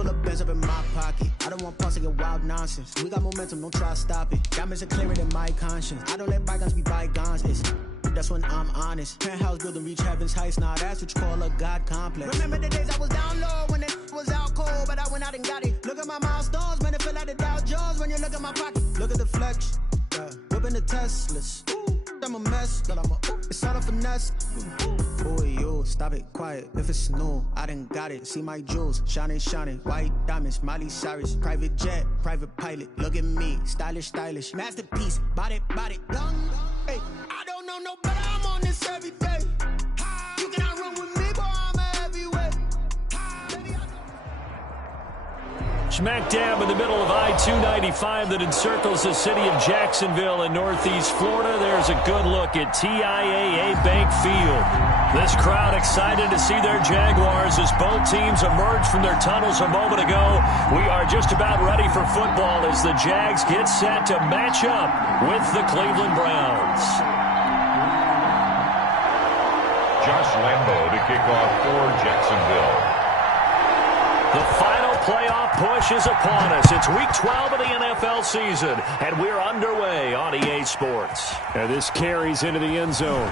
Couple of bands up in my pocket. I don't want pause to get wild nonsense. We got momentum, don't try to stop it. Diamonds are clearer than my conscience. I don't let bygones be bygones. That's when I'm honest. Penthouse building, reach heaven's heights. Now that's what you call a God complex. Remember the days I was down low when it was out cold, but I went out and got it. Look at my milestones, man, it feel like the Dow Jones when you look at my pocket. Look at the flex, whipping the Teslas. I'm a mess, but it's all a finesse. Boy, you, stop it, quiet. If it's new, I done got it. See my jewels, shining, shining. White diamonds, Miley Cyrus. Private jet, private pilot. Look at me, stylish, stylish. Masterpiece, body, young. Hey, I don't know no better, I'm on this every day. You cannot run with me, boy, I'm a heavyweight. Smack dab in the middle of I-295 that encircles the city of Jacksonville in northeast Florida. There's a good look at TIAA Bank Field. This crowd excited to see their Jaguars as both teams emerge from their tunnels a moment ago. We are just about ready for football as the Jags get set to match up with the Cleveland Browns. Josh Lambo to kick off for Jacksonville. The final playoff push is upon us. It's week 12 of the NFL season, and we're underway on EA Sports. And this carries into the end zone.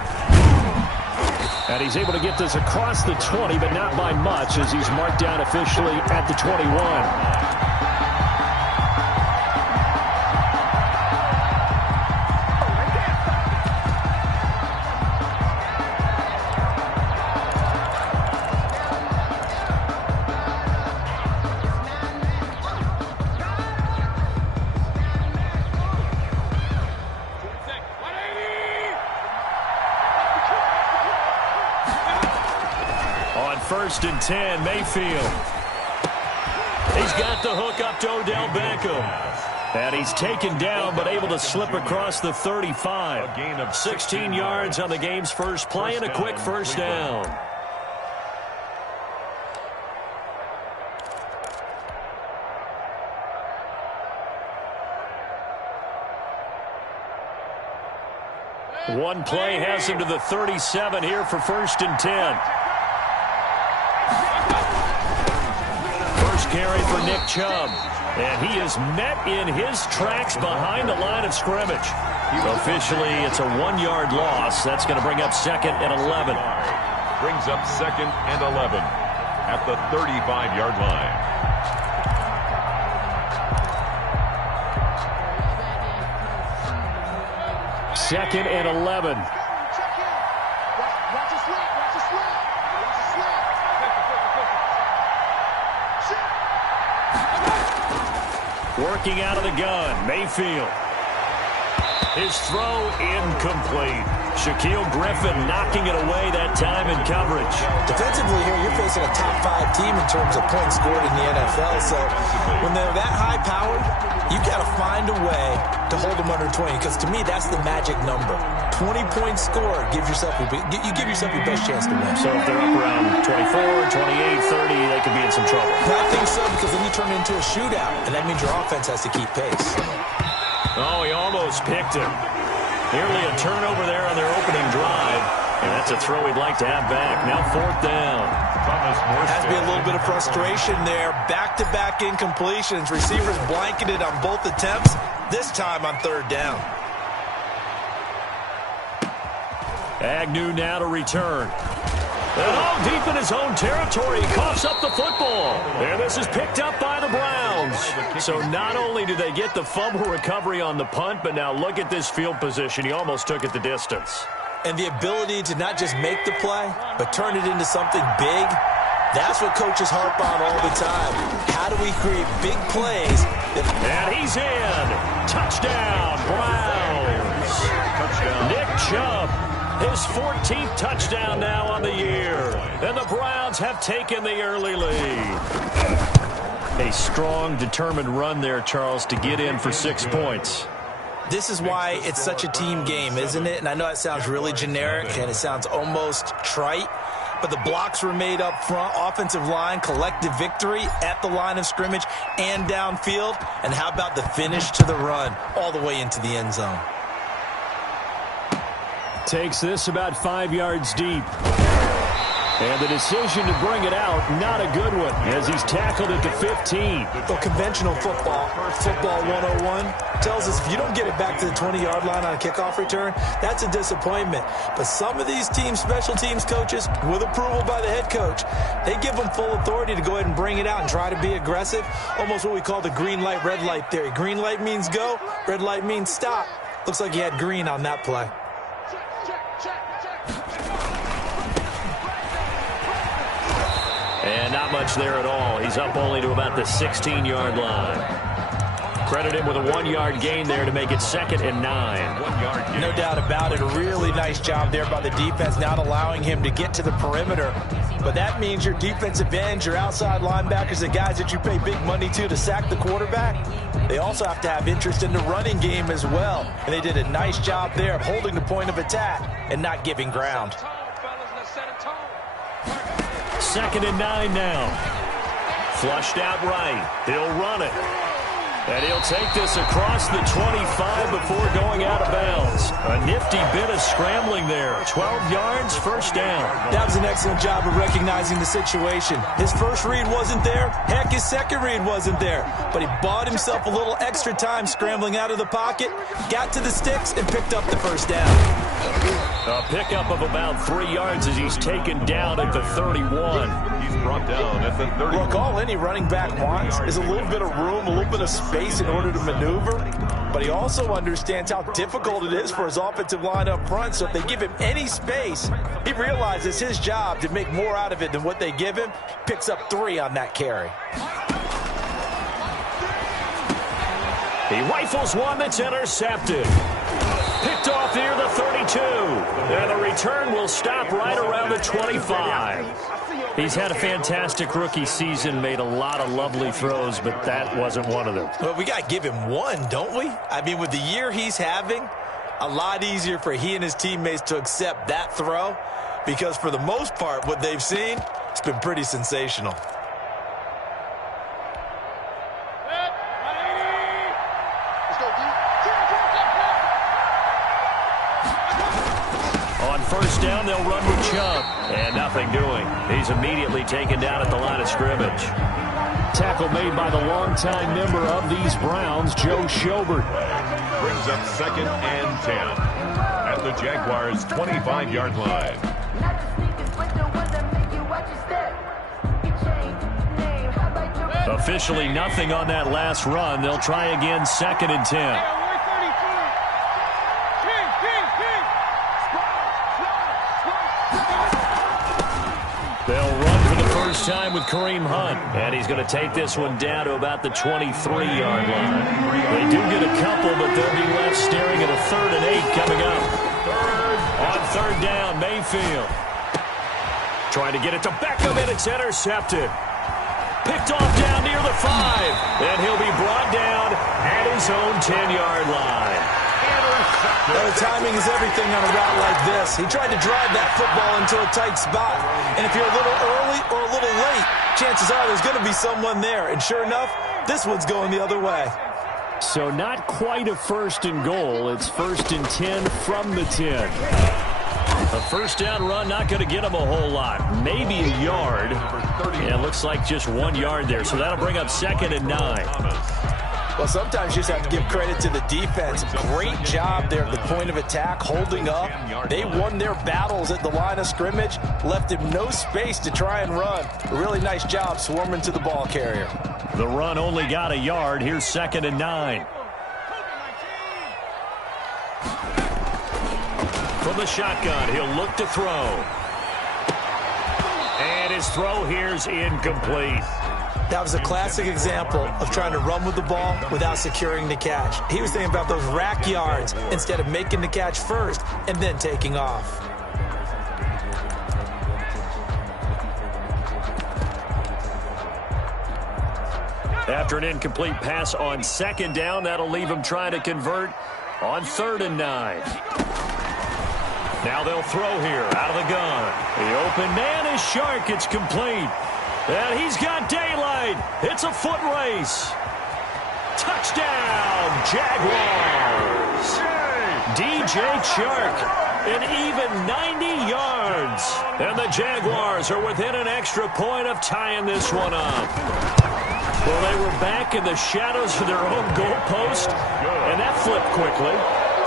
And he's able to get this across the 20, but not by much as he's marked down officially at the 21. First and 10, Mayfield. He's got the hook up to Odell Beckham. And he's taken down, but able to slip across the 35. A gain of 16 yards on the game's first play and a quick first down. One play has him to the 37 here for first and 10. Carry for Nick Chubb, and he is met in his tracks behind the line of scrimmage. Officially, it's a 1-yard loss. That's going to bring up second and 11. Brings up second and 11 at the 35-yard line. Second and 11. Working out of the gun, Mayfield. His throw incomplete. Shaquille Griffin knocking it away that time in coverage. Defensively here, you're facing a top 5 team in terms of points scored in the NFL. So when they're that high powered, you got to find a way to hold them under 20. Because to me, that's the magic number. 20-point score, you give yourself your best chance to win. So if they're up around 24, 28, 30, they could be in some trouble. I think so, because then you turn it into a shootout, and that means your offense has to keep pace. Oh, he almost picked him. Nearly a turnover there on their opening drive. And that's a throw he'd like to have back. Now fourth down. Has to be a little bit of frustration there. Back-to-back incompletions. Receivers blanketed on both attempts, this time on third down. Agnew now to return. And deep in his own territory, he coughs up the football. And this is picked up by the Browns. So not only do they get the fumble recovery on the punt, but now look at this field position. He almost took it the distance. And the ability to not just make the play, but turn it into something big, that's what coaches harp on all the time. How do we create big plays? And he's in. Touchdown, Browns. Nick Chubb. His 14th touchdown now on the year. And the Browns have taken the early lead. A strong, determined run there, Charles, to get in for 6 points. This is why it's such a team game, isn't it? And I know it sounds really generic and it sounds almost trite, but the blocks were made up front, offensive line, collective victory at the line of scrimmage and downfield. And how about the finish to the run all the way into the end zone? Takes this about 5 yards deep. And the decision to bring it out, not a good one, as he's tackled at the 15. Well, conventional football 101, tells us if you don't get it back to the 20-yard line on a kickoff return, that's a disappointment. But some of these teams, special teams coaches, with approval by the head coach, they give them full authority to go ahead and bring it out and try to be aggressive, almost what we call the green light, red light theory. Green light means go, red light means stop. Looks like he had green on that play. And not much there at all. He's up only to about the 16-yard line. Credit him with a 1-yard gain there to make it 2nd and 9. 1 yard gain. No doubt about it. A really nice job there by the defense, not allowing him to get to the perimeter. But that means your defensive ends, your outside linebackers, the guys that you pay big money to sack the quarterback, they also have to have interest in the running game as well. And they did a nice job there of holding the point of attack and not giving ground. 2nd and 9 now. Flushed out right. He'll run it. And he'll take this across the 25 before going out of bounds. A nifty bit of scrambling there. 12 yards, first down. That was an excellent job of recognizing the situation. His first read wasn't there. Heck, his second read wasn't there. But he bought himself a little extra time scrambling out of the pocket, got to the sticks, and picked up the first down. A pickup of about 3 yards as he's taken down at the 31. He's brought down at the 30. Look, all any running back wants is a little bit of room, a little bit of space in order to maneuver. But he also understands how difficult it is for his offensive line up front. So if they give him any space, he realizes his job to make more out of it than what they give him. Picks up 3 on that carry. He rifles one that's intercepted. Picked off near the 32. And the return will stop right around the 25. He's had a fantastic rookie season, made a lot of lovely throws, but that wasn't one of them. Well, we got to give him one, don't we? I mean, with the year he's having, a lot easier for he and his teammates to accept that throw, because for the most part, what they've seen, it's been pretty sensational. First down, they'll run with Chubb. And nothing doing. He's immediately taken down at the line of scrimmage. Tackle made by the longtime member of these Browns, Joe Schobert. Brings up 2nd and 10 at the Jaguars' 25-yard line. Officially nothing on that last run. They'll try again, 2nd and 10. They'll run for the first time with Kareem Hunt. And he's going to take this one down to about the 23-yard line. They do get a couple, but they'll be left staring at a 3rd and 8 coming up. On 3rd down, Mayfield. Trying to get it to Beckham, and it's intercepted. Picked off down near the 5. And he'll be brought down at his own 10-yard line. Well, the timing is everything on a route like this. He tried to drive that football into a tight spot. And if you're a little early or a little late, chances are there's going to be someone there. And sure enough, this one's going the other way. So not quite a 1st and goal. It's 1st and 10 from the 10. A first down run, not going to get him a whole lot. Maybe a yard. And it looks like just 1 yard there. So that'll bring up 2nd and 9. Well, sometimes you just have to give credit to the defense. Great job there at the point of attack, holding up. They won their battles at the line of scrimmage, left him no space to try and run. A really nice job swarming to the ball carrier. The run only got a yard. Here's 2nd and 9. From the shotgun, he'll look to throw. And his throw here's incomplete. That was a classic example of trying to run with the ball without securing the catch. He was thinking about those rack yards instead of making the catch first and then taking off. After an incomplete pass on 2nd down, that'll leave him trying to convert on 3rd and 9. Now they'll throw here out of the gun. The open man is Shark. It's complete. And he's got daylight. It's a foot race. Touchdown, Jaguars. DJ Chark. An even 90 yards. And the Jaguars are within an extra point of tying this one up. Well, they were back in the shadows of their own goalpost, and that flipped quickly.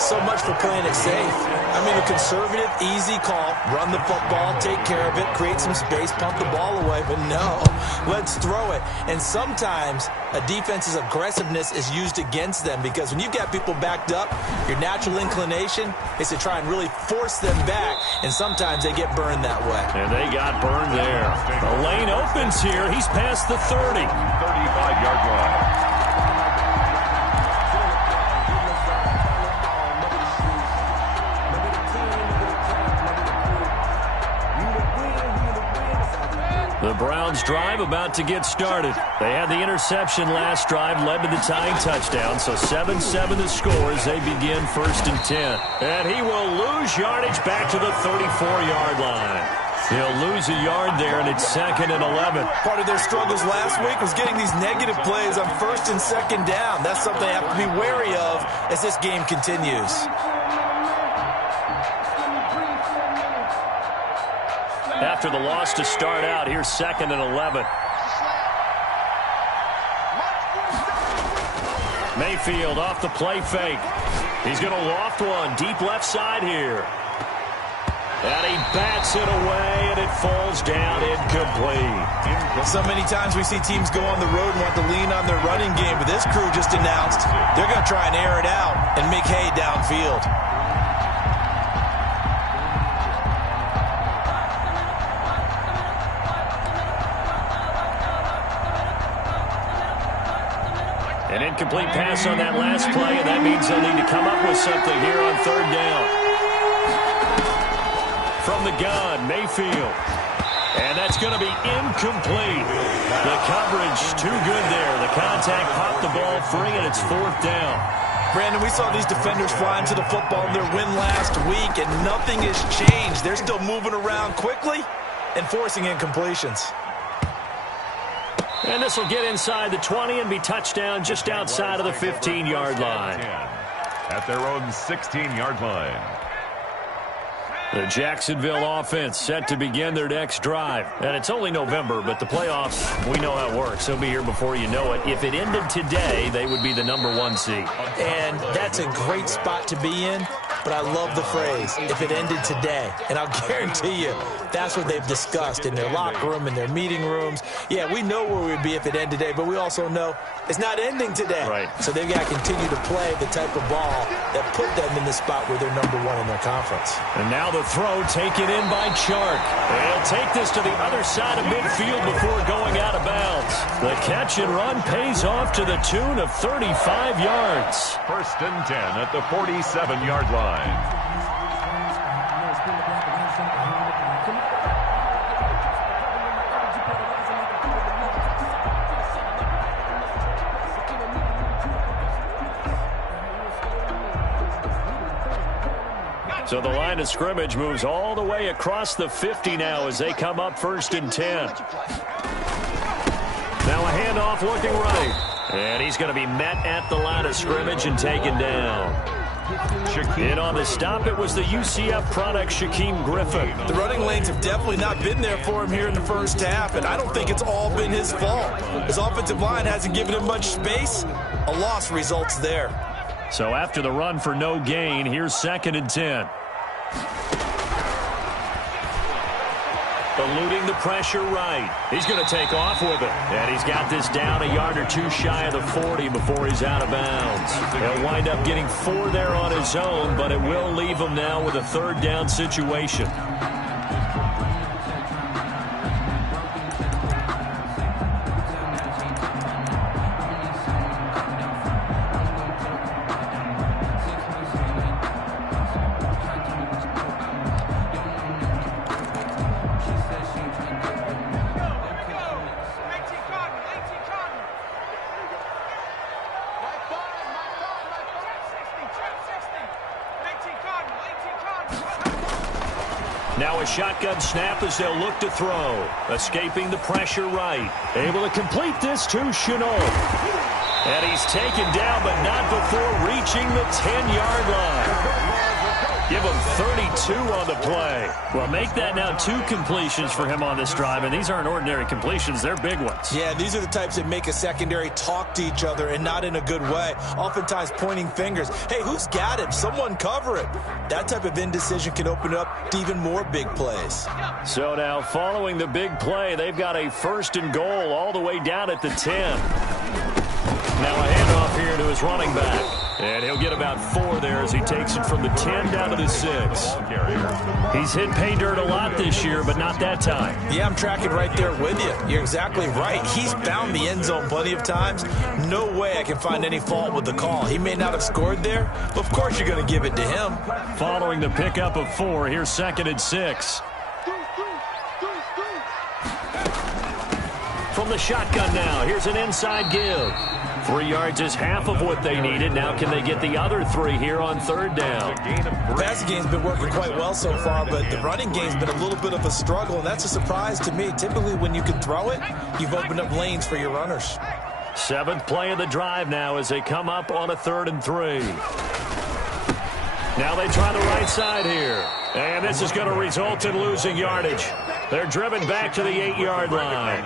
So much for playing it safe. I mean, a conservative, easy call. Run the football, take care of it, create some space, pump the ball away. But no, let's throw it. And sometimes a defense's aggressiveness is used against them because when you've got people backed up, your natural inclination is to try and really force them back. And sometimes they get burned that way. And they got burned there. The lane opens here. He's past the 30. 35-yard line. The Browns drive about to get started. They had the interception last drive, led to the tying touchdown, so 7-7 the score as they begin 1st and 10. And he will lose yardage back to the 34-yard line. He'll lose a yard there, and it's 2nd and 11. Part of their struggles last week was getting these negative plays on 1st and 2nd down. That's something they have to be wary of as this game continues. After the loss to start out, here's 2nd and 11. Mayfield off the play fake. He's going to loft one deep left side here. And he bats it away, and it falls down incomplete. So many times we see teams go on the road and want to lean on their running game, but this crew just announced they're going to try and air it out and make hay downfield. An incomplete pass on that last play, and that means they'll need to come up with something here on 3rd down. From the gun, Mayfield. And that's going to be incomplete. The coverage too good there. The contact popped the ball free, and it's 4th down. Brandon, we saw these defenders flying to the football in their win last week, and nothing has changed. They're still moving around quickly and forcing incompletions. And this will get inside the 20 and be touchdown just outside of the 15-yard line. At their own 16-yard line. The Jacksonville offense set to begin their next drive. And it's only November, but the playoffs, we know how it works. They'll be here before you know it. If it ended today, they would be the #1 seed. And that's a great spot to be in. But I love the phrase, if it ended today. And I'll guarantee you, that's what they've discussed in their locker room, in their meeting rooms. Yeah, we know where we'd be if it ended today, but we also know it's not ending today. Right. So they've got to continue to play the type of ball that put them in the spot where they're #1 in their conference. And now the throw taken in by Chark. They'll take this to the other side of midfield before going out of bounds. The catch and run pays off to the tune of 35 yards. 1st and 10 at the 47-yard line. So the line of scrimmage moves all the way across the 50 now as they come up 1st and 10. Now a handoff looking right. And he's going to be met at the line of scrimmage and taken down. And on the stop, it was the UCF product, Shaquem Griffin. The running lanes have definitely not been there for him here in the first half, and I don't think it's all been his fault. His offensive line hasn't given him much space. A loss results there. So after the run for no gain, here's 2nd and 10. Eluding the pressure right. He's going to take off with it. And he's got this down a yard or two shy of the 40 before he's out of bounds. He'll wind up getting 4 there on his own, but it will leave him now with a 3rd down situation. Now a shotgun snap as they'll look to throw. Escaping the pressure right. Able to complete this to Shenault. And he's taken down, but not before reaching the 10-yard line. Give him 32 on the play. Well, make that now 2 completions for him on this drive, and these aren't ordinary completions. They're big ones. Yeah, these are the types that make a secondary talk to each other and not in a good way. Oftentimes pointing fingers. Hey, who's got him? Someone cover it. That type of indecision can open up to even more big plays. So now following the big play, they've got a 1st and goal all the way down at the 10. Now a handoff here to his running back. And he'll get about 4 there as he takes it from the 10 down to the 6. He's hit pay dirt a lot this year, but not that time. Yeah, I'm tracking right there with you. You're exactly right. He's found the end zone plenty of times. No way I can find any fault with the call. He may not have scored there, but of course you're going to give it to him. Following the pickup of 4, here's 2nd and 6. From the shotgun now, here's an inside give. 3 yards is half of what they needed. Now can they get the other 3 here on 3rd down? The passing game's been working quite well so far, but the running game's been a little bit of a struggle, and that's a surprise to me. Typically, when you can throw it, you've opened up lanes for your runners. 7th play of the drive now as they come up on a 3rd and 3. Now they try the right side here. And this is going to result in losing yardage. They're driven back to the 8-yard line.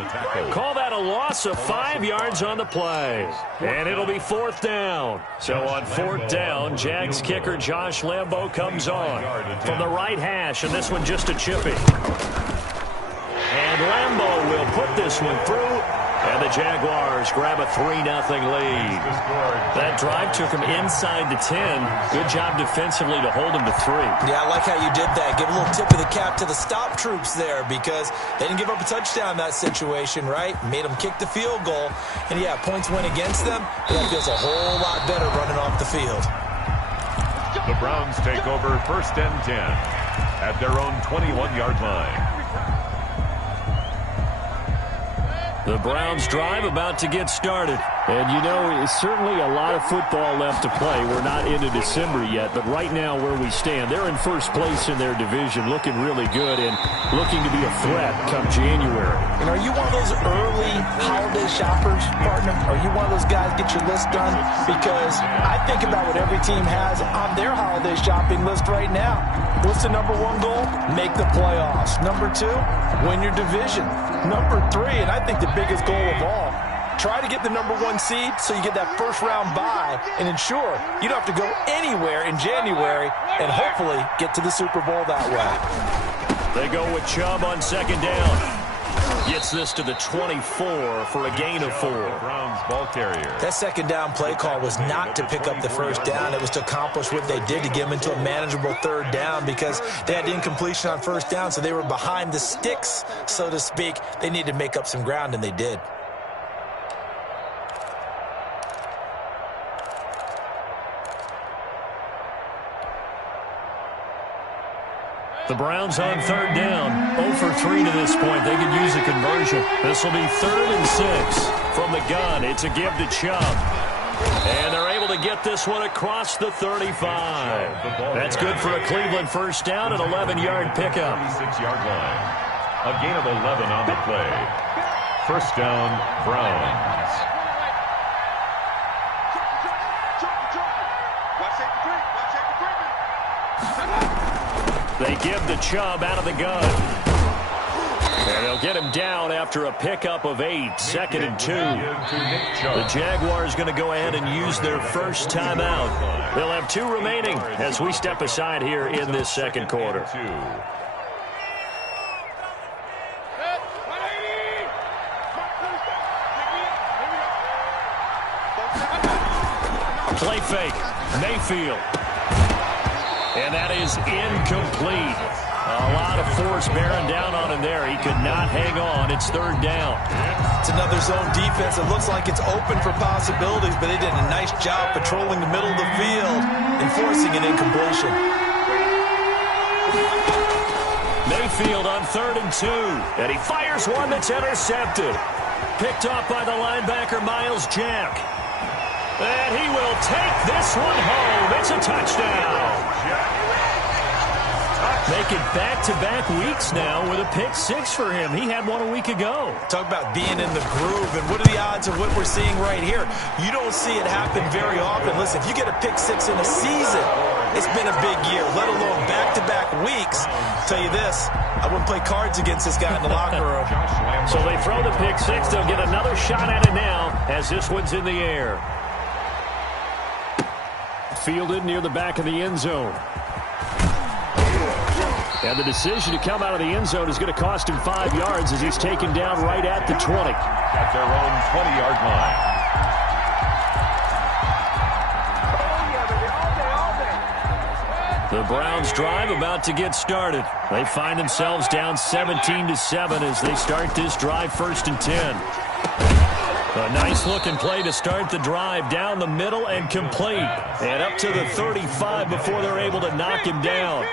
Call that a loss of 5 yards on the play. And it'll be 4th down. So on 4th down, Jags kicker Josh Lambo comes on from the right hash, and this one just a chippy. And Lambo will put this one through. And the Jaguars grab a 3-0 lead. That drive took them inside the 10. Good job defensively to hold them to 3. Yeah, I like how you did that. Give a little tip of the cap to the stop troops there because they didn't give up a touchdown in that situation, right? Made them kick the field goal. And, yeah, points went against them, but that feels a whole lot better running off the field. The Browns take over 1st and 10 at their own 21-yard line. The Browns drive about to get started. And, you know, it's certainly a lot of football left to play. We're not into December yet, but right now where we stand, they're in 1st place in their division, looking really good and looking to be a threat come January. And are you one of those early holiday shoppers, partner? Are you one of those guys get your list done? Because I think about what every team has on their holiday shopping list right now. What's the number 1 goal? Make the playoffs. Number 2, win your division. Number 3, and I think the biggest goal of all, try to get the number 1 seed so you get that 1st round bye and ensure you don't have to go anywhere in January and hopefully get to the Super Bowl that way. They go with Chubb on 2nd down. Gets this to the 24 for a gain of 4. Browns ball carrier. That 2nd down play call was not to pick up the 1st down. It was to accomplish what they did to get them into a manageable 3rd down because they had incompletion on 1st down, so they were behind the sticks, so to speak. They needed to make up some ground, and they did. The Browns on 3rd down. 0 for 3 to this point. They could use a conversion. This will be 3rd and 6 from the gun. It's a give to Chubb. And they're able to get this one across the 35. That's good for a Cleveland 1st down, an 11-yard pickup. 6-yard line. A gain of 11 on the play. 1st down, Browns. They give the Chubb out of the gun. And they'll get him down after a pickup of 8, 2nd and 2. The Jaguars going to go ahead and use their 1st timeout. They'll have 2 remaining as we step aside here in this 2nd quarter. Play fake. Mayfield. And that is incomplete. A lot of force bearing down on him there. He could not hang on. It's 3rd down. It's another zone defense. It looks like it's open for possibilities, but they did a nice job patrolling the middle of the field and forcing an incompletion. Mayfield on 3rd and 2. And he fires one that's intercepted. Picked off by the linebacker, Miles Jack. And he will take this one home. It's a touchdown. Making back-to-back weeks now with a pick-6 for him. He had one a week ago. Talk about being in the groove, and what are the odds of what we're seeing right here? You don't see it happen very often. Listen, if you get a pick-6 in a season, It's been a big year, let alone back-to-back weeks. Tell you this, I wouldn't play cards against this guy in the locker room. So they throw the pick six. They'll get another shot at it now as this one's in the air. Fielded near the back of the end zone. And the decision to come out of the end zone is going to cost him 5 yards as he's taken down right at the 20. At their own 20-yard line. The Browns drive about to get started. They find themselves down 17-7 as they start this drive 1st and 10. A nice-looking play to start the drive down the middle and complete. And up to the 35 before they're able to knock him down.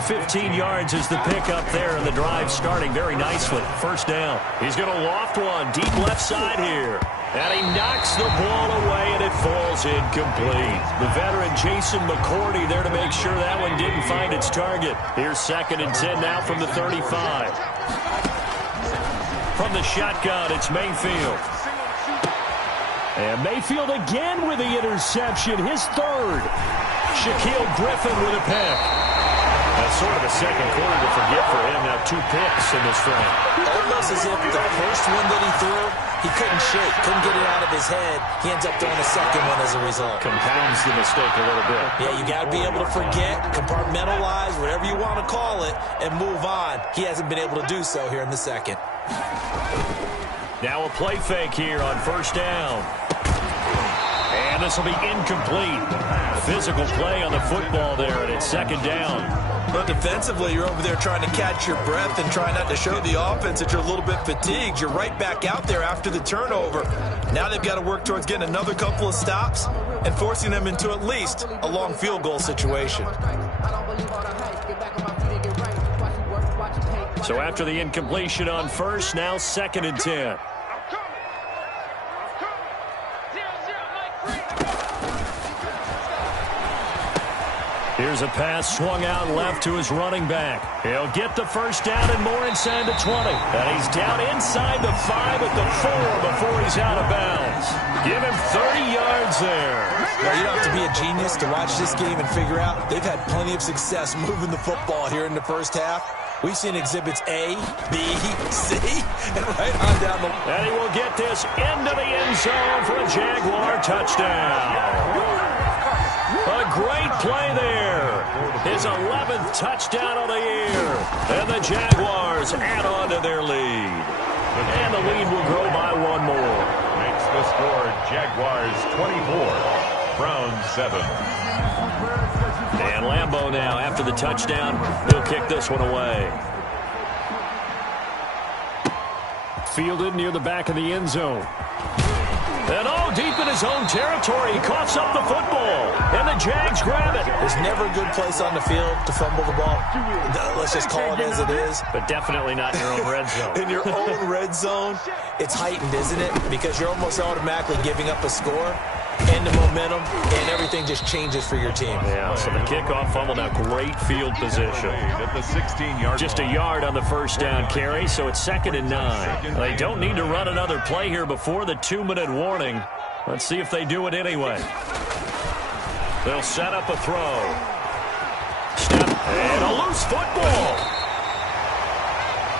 15 yards is the pickup there, and the drive starting very nicely. 1st down. He's going to loft one deep left side here. And he knocks the ball away, and it falls incomplete. The veteran Jason McCourty there to make sure that one didn't find its target. Here's 2nd and 10 now from the 35. From the shotgun, it's Mayfield. And Mayfield again with the interception, his 3rd. Shaquille Griffin with a pick. That's sort of a second quarter to forget for him. Now 2 picks in this frame. Almost as if the first one that he threw, he couldn't shake, couldn't get it out of his head. He ends up throwing a second one as a result. Compounds the mistake a little bit. Yeah, you got to be able to forget, compartmentalize, whatever you want to call it, and move on. He hasn't been able to do so here in the second. Now a play fake here on 1st down. And this will be incomplete. Physical play on the football there, and it's 2nd down. But defensively, you're over there trying to catch your breath and try not to show the offense that you're a little bit fatigued. You're right back out there after the turnover. Now they've got to work towards getting another couple of stops and forcing them into at least a long field goal situation. So after the incompletion on 1st, now 2nd and 10. Here's a pass swung out left to his running back. He'll get the 1st down and more inside the 20. And he's down inside the 5 at the 4 before he's out of bounds. Give him 30 yards there. Well, you don't have to be a genius to watch this game and figure out they've had plenty of success moving the football here in the 1st half. We've seen exhibits A, B, C, and right on down the... And he will get this into the end zone for a Jaguar touchdown. A great play there. His 11th touchdown of the year. And the Jaguars add on to their lead. And the lead will grow by 1 more. Makes the score Jaguars 24, Browns 7. And Lambeau now, after the touchdown, he'll kick this one away. Fielded near the back of the end zone. And all deep in his own territory, he coughs up the football. And the Jags grab it. There's never a good place on the field to fumble the ball. Let's just call it as it is. But definitely not in your own red zone. In your own red zone, it's heightened, isn't it? Because you're almost automatically giving up a score and the momentum, and everything just changes for your team. Yeah, so the kickoff fumble, now great field position. At the 16-yard Just a yard on the 1st down carry, so it's 2nd and 9. They don't need to run another play here before the 2-minute warning. Let's see if they do it anyway. They'll set up a throw. Step, and a loose football.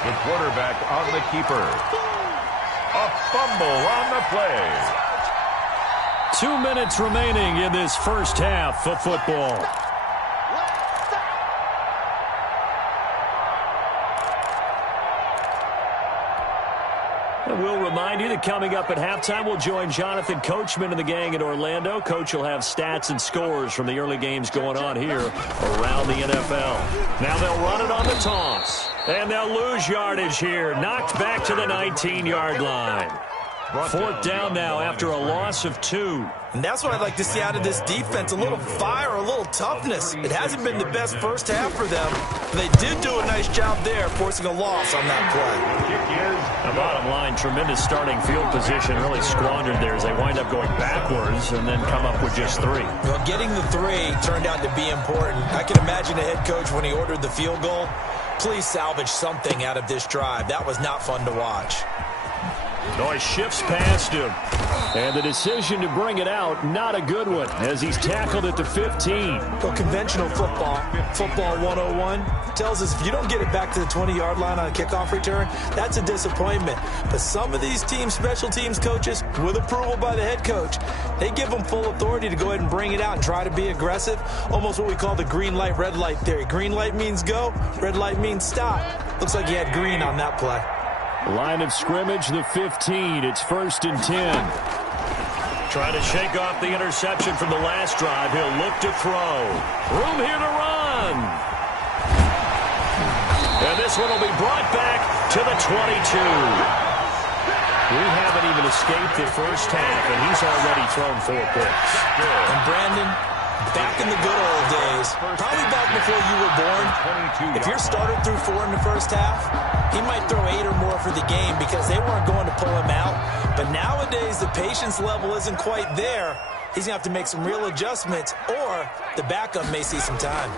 The quarterback on the keeper. A fumble on the play. 2 minutes remaining in this 1st half of football. And we'll remind you that coming up at halftime, we'll join Jonathan Coachman and the gang in Orlando. Coach will have stats and scores from the early games going on here around the NFL. Now they'll run it on the toss. And they'll lose yardage here. Knocked back to the 19-yard line. 4th down now after a loss of 2. And that's what I'd like to see out of this defense, a little fire, a little toughness. It hasn't been the best 1st half for them. They did do a nice job there, forcing a loss on that play. The bottom line, tremendous starting field position, really squandered there as they wind up going backwards and then come up with just 3. Well, getting the 3 turned out to be important. I can imagine the head coach when he ordered the field goal. Please salvage something out of this drive. That was not fun to watch. Oh, he shifts past him. And the decision to bring it out, not a good one, as he's tackled at the 15. Well, conventional football 101, tells us if you don't get it back to the 20-yard line on a kickoff return, that's a disappointment. But some of these teams, special teams coaches, with approval by the head coach, they give them full authority to go ahead and bring it out and try to be aggressive, almost what we call the green light, red light theory. Green light means go, red light means stop. Looks like he had green on that play. Line of scrimmage, the 15. It's 1st and 10. Trying to shake off the interception from the last drive. He'll look to throw. Room here to run. And this one will be brought back to the 22. We haven't even escaped the first half, and he's already thrown 4 picks. And Brandon, back in the good old days, probably back before you were born, if your starter threw 4 in the first half, he might throw 8 or more for the game because they weren't going to pull him out. But nowadays, the patience level isn't quite there. He's going to have to make some real adjustments, or the backup may see some time.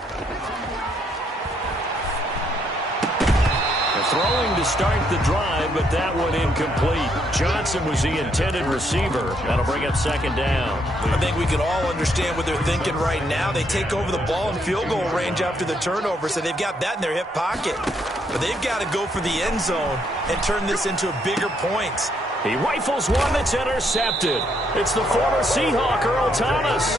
Throwing to start the drive, but that one incomplete. Johnson was the intended receiver. That'll bring up 2nd down. I think we can all understand what they're thinking right now. They take over the ball in field goal range after the turnover, so they've got that in their hip pocket. But they've got to go for the end zone and turn this into a bigger point. He rifles one that's intercepted. It's the former Seahawk, Earl Thomas.